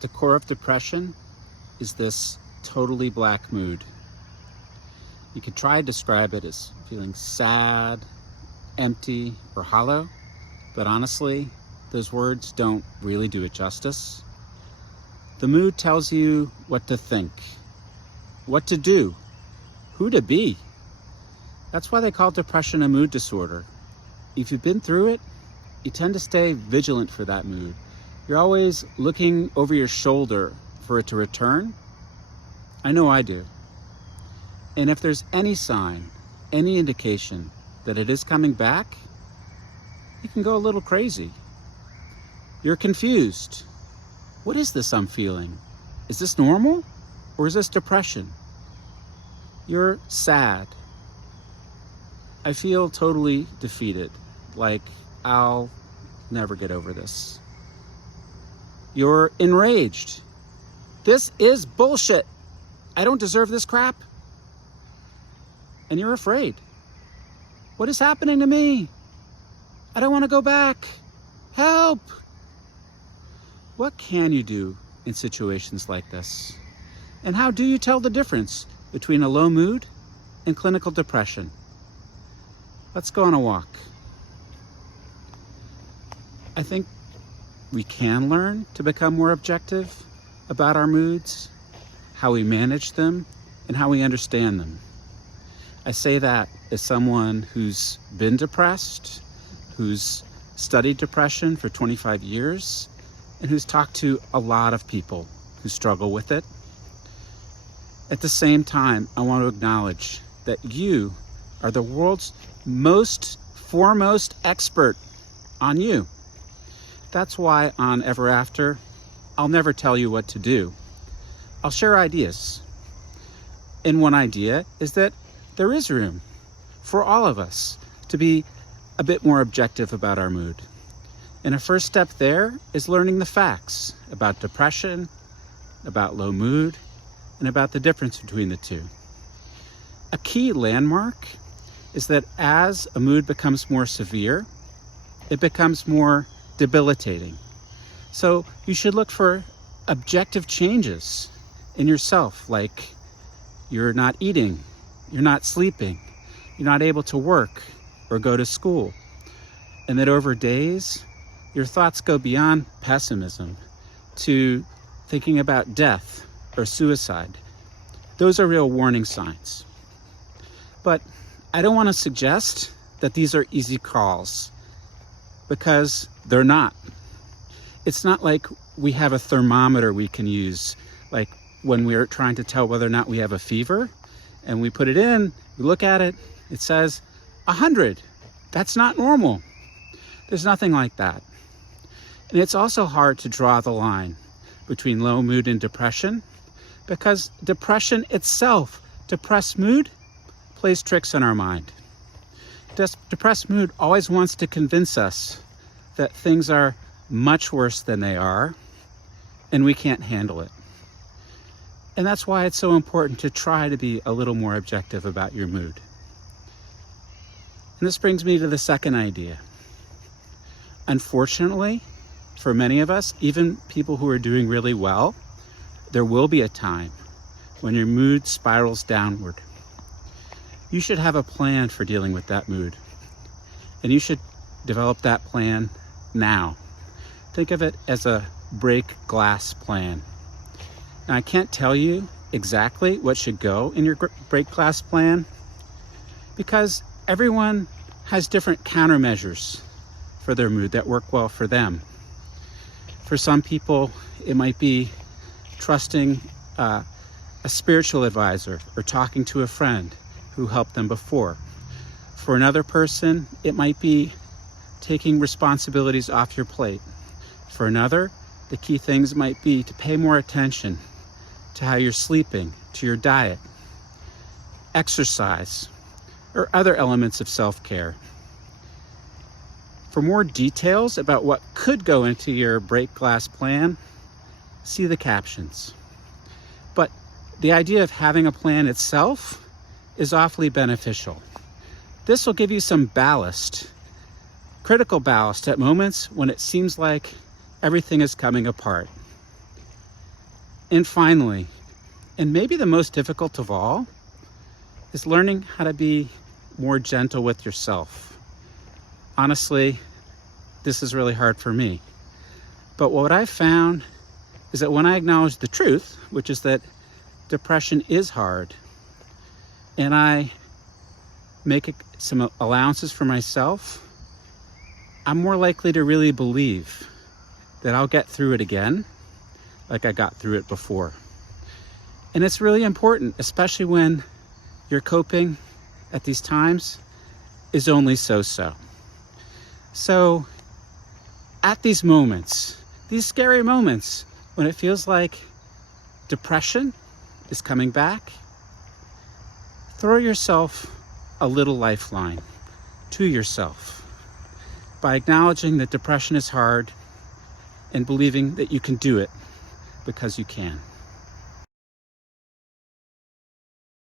At the core of depression is this totally black mood. You could try to describe it as feeling sad, empty, or hollow, but honestly, those words don't really do it justice. The mood tells you what to think, what to do, who to be. That's why they call depression a mood disorder. If you've been through it, you tend to stay vigilant for that mood. You're always looking over your shoulder for it to return. I know I do. And if there's any sign, any indication that it is coming back, you can go a little crazy. You're confused. What is this I'm feeling? Is this normal or is this depression? You're sad. I feel totally defeated, like I'll never get over this. You're enraged. This is bullshit. I don't deserve this crap. And you're afraid. What is happening to me? I don't want to go back. Help! What can you do in situations like this? And how do you tell the difference between a low mood and clinical depression? Let's go on a walk. I think we can learn to become more objective about our moods, how we manage them, and how we understand them. I say that as someone who's been depressed, who's studied depression for 25 years, and who's talked to a lot of people who struggle with it. At the same time, I want to acknowledge that you are the world's foremost expert on you. That's why on Ever After, I'll never tell you what to do. I'll share ideas. And one idea is that there is room for all of us to be a bit more objective about our mood. And a first step there is learning the facts about depression, about low mood, and about the difference between the two. A key landmark is that as a mood becomes more severe, it becomes more debilitating. So you should look for objective changes in yourself, like you're not eating, you're not sleeping, you're not able to work or go to school. And that over days, your thoughts go beyond pessimism to thinking about death or suicide. Those are real warning signs. But I don't want to suggest that these are easy calls, because they're not. It's not like we have a thermometer we can use, like when we're trying to tell whether or not we have a fever, and we put it in, we look at it, it says 100. That's not normal. There's nothing like that. And it's also hard to draw the line between low mood and depression, because depression itself, depressed mood, plays tricks on our mind. Depressed mood always wants to convince us that things are much worse than they are, and we can't handle it. And that's why it's so important to try to be a little more objective about your mood. And this brings me to the second idea. Unfortunately, for many of us, even people who are doing really well, there will be a time when your mood spirals downward. You should have a plan for dealing with that mood. And you should develop that plan now. Think of it as a break glass plan. Now, I can't tell you exactly what should go in your break glass plan, because everyone has different countermeasures for their mood that work well for them. For some people, it might be trusting a spiritual advisor or talking to a friend who helped them before. For another person, it might be taking responsibilities off your plate. For another, the key things might be to pay more attention to how you're sleeping, to your diet, exercise, or other elements of self-care. For more details about what could go into your break glass plan, see the captions. But the idea of having a plan itself is awfully beneficial. This will give you some ballast, critical ballast at moments when it seems like everything is coming apart. And finally, and maybe the most difficult of all, is learning how to be more gentle with yourself. Honestly, this is really hard for me. But what I found is that when I acknowledge the truth, which is that depression is hard, and I make some allowances for myself, I'm more likely to really believe that I'll get through it again, like I got through it before. And it's really important, especially when your coping at these times is only so-so. So at these moments, these scary moments, when it feels like depression is coming back, throw yourself a little lifeline to yourself by acknowledging that depression is hard and believing that you can do it because you can.